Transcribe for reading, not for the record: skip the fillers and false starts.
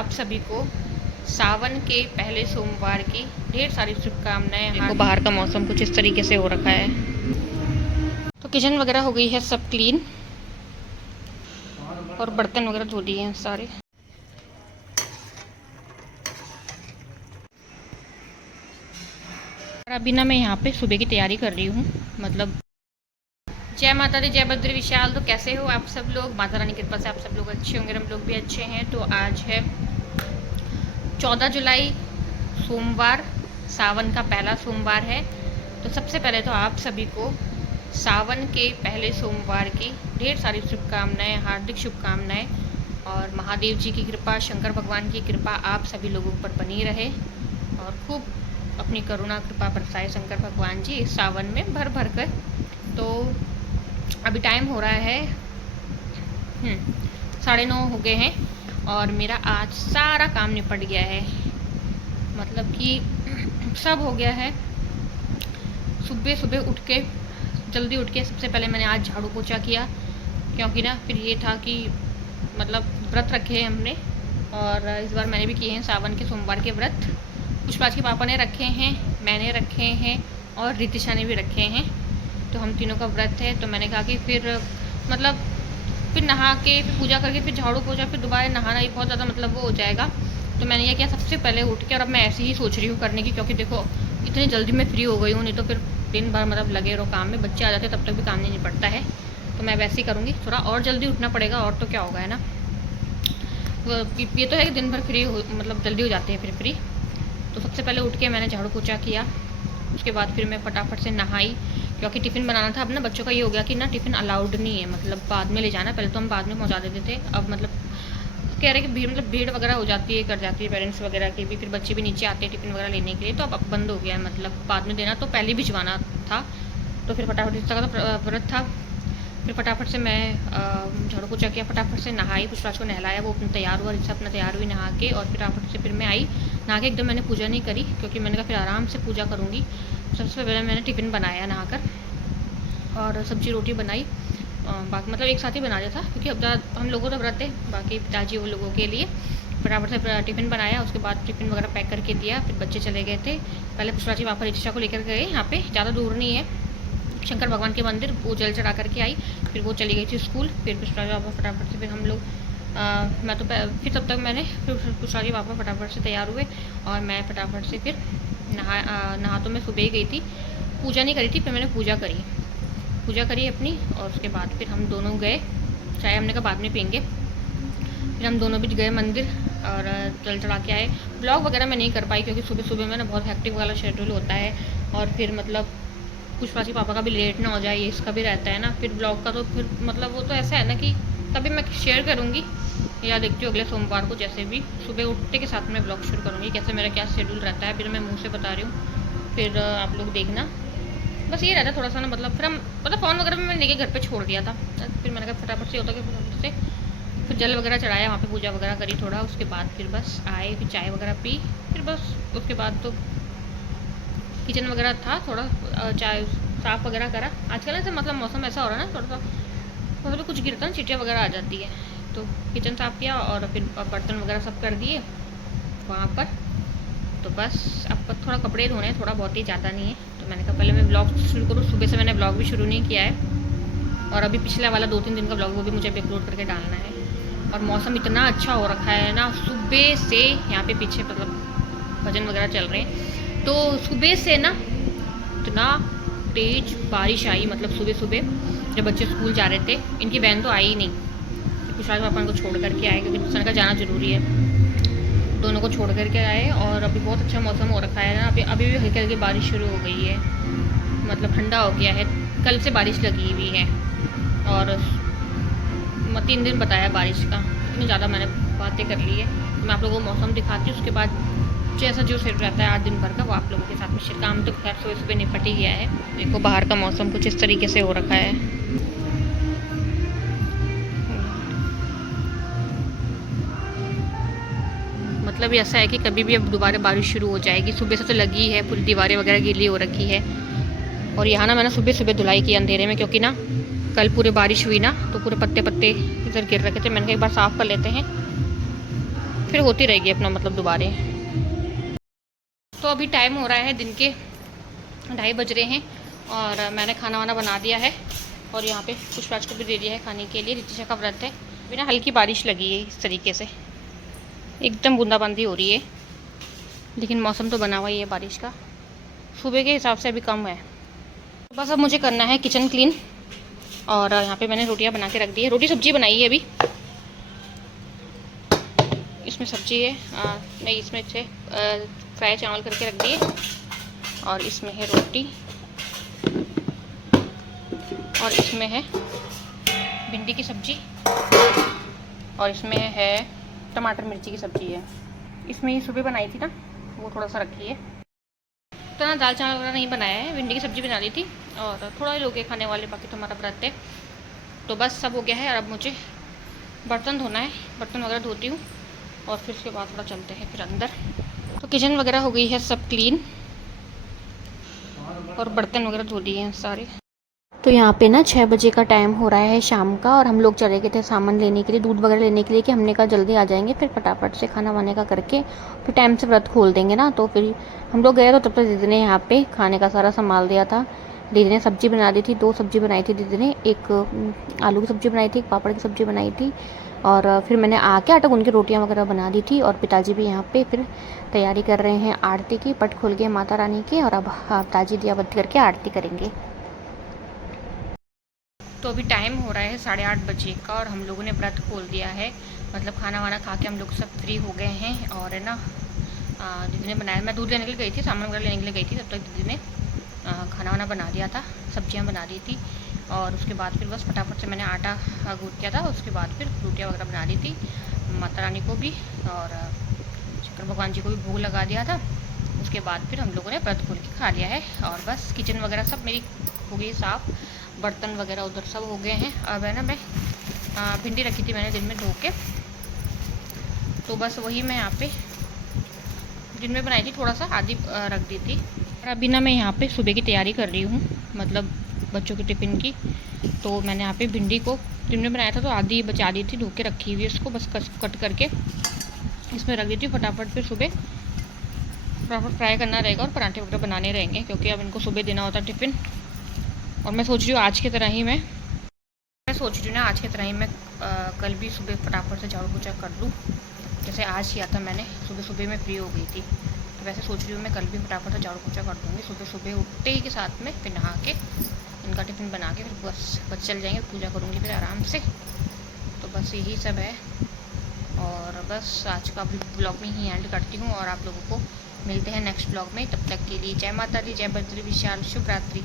आप सभी को सावन के पहले सोमवार की ढेर सारी शुभकामनाएं। देखो बाहर का मौसम कुछ इस तरीके से हो रखा है। तो किचन वगैरह हो गई है सब क्लीन और बर्तन वगैरह धो लिए हैं सारे। अभी ना मैं यहाँ पे सुबह की तैयारी कर रही हूँ। मतलब जय माता दी, जय बद्री विशाल। तो कैसे हो आप सब लोग? माता रानी की कृपा से आप सब लोग अच्छे होंगे, हम लोग भी अच्छे हैं। तो आज है 14 जुलाई, सोमवार, सावन का पहला सोमवार है। तो सबसे पहले तो आप सभी को सावन के पहले सोमवार की ढेर सारी शुभकामनाएं, हार्दिक शुभकामनाएं। और महादेव जी की कृपा, शंकर भगवान की कृपा आप सभी लोगों पर बनी रहे और खूब अपनी करुणा कृपा बरसाए शंकर भगवान जी इस सावन में भर भर कर। तो अभी टाइम हो रहा है 9:30 हो गए हैं और मेरा आज सारा काम निपट गया है। मतलब कि सब हो गया है। सुबह सुबह उठ के, जल्दी उठ के सबसे पहले मैंने आज झाड़ू पोछा किया, क्योंकि ना फिर ये था कि मतलब व्रत रखे हैं हमने और इस बार मैंने भी किए हैं सावन के सोमवार के व्रत। पुष्पाज के पापा ने रखे हैं, मैंने रखे हैं और रितिशा ने भी रखे हैं। तो हम तीनों का व्रत है। तो मैंने कहा कि फिर मतलब फिर नहा के फिर पूजा करके फिर झाड़ू पोछा फिर दोबारा नहाना, ये बहुत ज़्यादा मतलब वो हो जाएगा। तो मैंने ये किया सबसे पहले उठ के, और अब मैं ऐसे ही सोच रही हूँ करने की, क्योंकि देखो इतनी जल्दी मैं फ्री हो गई हूँ, नहीं तो फिर दिन भर मतलब लगे रहो काम में, बच्चे आ जाते तब तक भी काम नहीं निपटता है। तो मैं वैसे ही करूँगी, थोड़ा और जल्दी उठना पड़ेगा और तो क्या होगा, है ना। ये तो है कि दिन भर फ्री हो, मतलब जल्दी हो जाते हैं फिर फ्री। तो सबसे पहले उठ के मैंने झाड़ू पोछा किया, उसके बाद फिर मैं फटाफट से नहाई, क्योंकि टिफ़िन बनाना था। अब ना बच्चों का ये हो गया कि ना टिफ़िन अलाउड नहीं है, मतलब बाद में ले जाना। पहले तो हम बाद में पहुंचा देते थे, अब मतलब कह रहे कि भीड़ वगैरह हो जाती है, कर जाती है पेरेंट्स वगैरह की भी, फिर बच्चे भी नीचे आते हैं टिफ़िन वगैरह लेने के लिए। तो अब बंद हो गया है, मतलब बाद में देना, तो पहले भिजवाना था। तो फिर फटाफट इसका तो व्रत था। फिर फटाफट से मैं झाड़ू पोछा किया, फटाफट से नहाई, पुष्पाज को नहलाया, वो अपना तैयार हुआ, रिक्शा अपना तैयार हुई नहा के। और फटाफट से फिर मैं आई, नहा के एकदम मैंने पूजा नहीं करी, क्योंकि मैंने कहा फिर आराम से पूजा करूँगी। सबसे पहले मैंने टिफ़िन बनाया नहाकर और सब्जी रोटी बनाई। बाकी मतलब एक साथ ही बना दिया था, क्योंकि अब हम लोगों तो व्रत है, बाकी पिताजी वो लोगों के लिए। फटाफट से टिफ़िन बनाया, उसके बाद टिफ़िन वगैरह पैक करके दिया। फिर बच्चे चले गए थे। पहले पुष्पाजी वापस रिक्शा को लेकर गए, यहाँ पे ज़्यादा दूर नहीं है, शंकर भगवान के मंदिर, वो जल चढ़ा करके आई। फिर वो चली गई थी स्कूल। फिर पुष्पाजी वापस फटाफट से फिर हम लोग मैं तो फिर तब तक मैंने फिर पुष्पाजी वापस फटाफट से तैयार हुए और मैं फटाफट से फिर नहा तो मैं सुबह ही गई थी, पूजा नहीं करी थी। फिर मैंने पूजा करी अपनी, और उसके बाद फिर हम दोनों गए, चाय हमने कहा बाद में पियेंगे। फिर हम दोनों भी गए मंदिर और जल चढ़ा के आए। ब्लॉग वगैरह मैं नहीं कर पाई, क्योंकि सुबह सुबह में ना बहुत हेक्टिक वाला शेड्यूल होता है, और फिर मतलब पुष्पाजी पापा का भी लेट ना हो जाए, ये इसका भी रहता है ना। फिर ब्लॉग का तो फिर मतलब वो तो ऐसा है ना कि कभी मैं शेयर करूँगी, या देखती हूँ अगले सोमवार को, जैसे भी सुबह उठते के साथ में ब्लॉग शुरू करूँगी, कैसे मेरा क्या शेड्यूल रहता है। फिर मैं मुँह से बता रही हूँ, फिर आप लोग देखना। बस ये रहता है थोड़ा सा ना, मतलब फिर हम मतलब फ़ोन वगैरह भी मैंने लेके घर पे छोड़ दिया था। फिर मैंने कहा फटाफट से होता कि फटाफट से फिर जल वगैरह चढ़ाया, वहाँ पे पूजा वगैरह करी थोड़ा, उसके बाद फिर बस आए, फिर चाय वगैरह पी। फिर बस उसके बाद तो किचन वगैरह था, थोड़ा चाय साफ़ वगैरह करा। आजकल ऐसे मतलब मौसम ऐसा हो रहा है ना, थोड़ा सा मतलब कुछ गिरता है, चीटियाँ वगैरह आ जाती है। तो किचन साफ़ किया और फिर बर्तन वगैरह सब कर दिए वहाँ पर। तो बस अब थोड़ा कपड़े धोने हैं, थोड़ा बहुत ही, ज़्यादा नहीं है। तो मैंने कहा पहले मैं ब्लॉग शुरू करूँ। सुबह से मैंने ब्लॉग भी शुरू नहीं किया है, और अभी पिछला वाला 2-3 दिन का ब्लॉग वो भी मुझे अपलोड करके डालना है। और मौसम इतना अच्छा हो रखा है ना, सुबह से यहाँ पे पीछे मतलब भजन वगैरह चल रहे हैं। तो सुबह से ना इतना तेज बारिश आई, मतलब सुबह सुबह जब बच्चे स्कूल जा रहे थे, इनकी बहन तो आई ही नहीं, कुशाल पापा को छोड़ करके आए, क्योंकि उसने कहा जाना ज़रूरी है। दोनों को छोड़ करके आए और अभी बहुत अच्छा मौसम हो रखा है ना। अभी भी हल्की हल्की बारिश शुरू हो गई है, मतलब ठंडा हो गया है। कल से बारिश लगी हुई है और 3 दिन बताया बारिश का। इतनी ज़्यादा मैंने बातें कर ली है। तो मैं आप लोगों को मौसम दिखाती हूँ, उसके बाद जैसा जो सेट रहता है 8 दिन भर का, वो आप लोगों के साथ में शेयर। काम तो खैर सुबह सुबह निपट ही गया है। देखो बाहर का मौसम कुछ इस तरीके से हो रखा है। मतलब ऐसा है कि कभी भी अब दोबारा बारिश शुरू हो जाएगी। सुबह से तो लगी है, पूरी दीवारें वगैरह गीली हो रखी है। और यहाँ ना मैंने सुबह सुबह धुलाई की अंधेरे में, क्योंकि ना कल पूरे बारिश हुई ना, तो पूरे पत्ते पत्ते इधर गिर रखे थे। मैंने कहा एक बार साफ़ कर लेते हैं। फिर होती रहेगी अपना मतलब दोबारे। तो अभी टाइम हो रहा है दिन के 2:30 बज रहे हैं और मैंने खाना वाना बना दिया है और यहाँ पे पुष्पाज को भी दे दिया है खाने के लिए। रितिशा का व्रत है। बिना हल्की बारिश लगी है इस तरीके से, एकदम बूंदाबांदी हो रही है, लेकिन मौसम तो बना हुआ ही है बारिश का। सुबह के हिसाब से अभी कम है। बस अब मुझे करना है किचन क्लीन। और यहाँ पे मैंने रोटियाँ बना के रख दी है। रोटी सब्जी बनाई है अभी। इसमें सब्जी है, नहीं इसमें से फ्राई चावल करके रख दिए और इसमें है रोटी और इसमें है भिंडी की सब्जी और इसमें है टमाटर मिर्ची की सब्जी है। इसमें ये सुबह बनाई थी ना, वो थोड़ा सा रखी है। तो ना दाल चावल वगैरह नहीं बनाया है, भिंडी की सब्जी बना ली थी और थोड़ा ही लोग हैं खाने वाले, बाकी तो हमारा व्रत है। तो बस सब हो गया है और अब मुझे बर्तन धोना है। बर्तन वगैरह धोती हूँ और फिर उसके बाद थोड़ा चलते हैं फिर अंदर। तो किचन वगैरह हो गई है सब क्लीन और बर्तन वगैरह धो लिए हैं सारे। तो यहाँ पे ना 6 बजे का टाइम हो रहा है शाम का और हम लोग चले गए थे सामान लेने के लिए, दूध वगैरह लेने के लिए, कि हमने कहा जल्दी आ जाएंगे फिर फटाफट से खाना वाने का करके फिर टाइम से व्रत खोल देंगे ना। तो फिर हम लोग गए तो तब तक दीदी ने यहाँ पे खाने का सारा संभाल दिया था। दीदी ने सब्ज़ी बना दी थी, 2 सब्ज़ी बनाई थी दीदी ने, एक आलू की सब्ज़ी बनाई थी, एक पापड़ की सब्ज़ी बनाई थी और फिर मैंने आके आटा गूँध के रोटियाँ वगैरह बना दी थी। और पिताजी भी यहाँ पे फिर तैयारी कर रहे हैं आरती की, पट खोल के माता रानी के, और अब पिताजी दिया बत्ती करके आरती करेंगे। तो अभी टाइम हो रहा है 8:30 बजे का और हम लोगों ने व्रत खोल दिया है। मतलब खाना वाना खा के हम लोग सब फ्री हो गए हैं। और है ना दीदी ने बनाया, मैं दूध लेने के लिए गई थी, सामान वगैरह लेने के लिए गई थी, तब तक दीदी ने खाना वाना बना दिया था, सब्जियां बना दी थी और उसके बाद फिर बस फटाफट से मैंने आटा गूँथ किया था। उसके बाद फिर रोटियाँ वगैरह बना दी थी, माता रानी को भी और शंकर भगवान जी को भी भोग लगा दिया था। उसके बाद फिर हम लोगों ने व्रत खोल के खा लिया है और बस किचन वगैरह सब मेरी हो गई साफ़, बर्तन वगैरह उधर सब हो गए हैं। अब है ना मैं भिंडी रखी थी मैंने दिन में धो के, तो बस वही मैं यहाँ पे दिन में बनाई थी, थोड़ा सा आधी रख दी थी। और अभी ना मैं यहाँ पे सुबह की तैयारी कर रही हूँ, मतलब बच्चों के टिफ़िन की। तो मैंने यहाँ पे भिंडी को दिन में बनाया था तो आधी बचा दी थी, धो के रखी हुई, इसको बस कट करके इसमें रख दी थी फटाफट। फिर सुबह फटाफट फ्राई करना रहेगा और पराठे वगैरह बनाने रहेंगे, क्योंकि अब इनको सुबह देना होता है टिफ़िन। और मैं सोच रही हूँ आज की तरह ही मैं सोच रही हूँ ना आज की तरह ही मैं कल भी सुबह फटाफट से झाड़ू पोछा कर लूँ, जैसे आज किया था मैंने, सुबह सुबह में फ्री हो गई थी। तो वैसे सोच रही हूँ मैं कल भी फटाफट से झाड़ू पोछा कर दूँगी, सुबह सुबह उठते ही के साथ में, फिर नहा के इनका टिफ़िन बना के फिर बस चल जाएंगे, पूजा करूँगी फिर आराम से। तो बस यही सब है और बस आज का ब्लॉग में ही एंड करती हूँ और आप लोगों को मिलते हैं नेक्स्ट ब्लॉग में। तब तक के लिए जय माता दी, जय बद्री विशाल, शुभ रात्रि।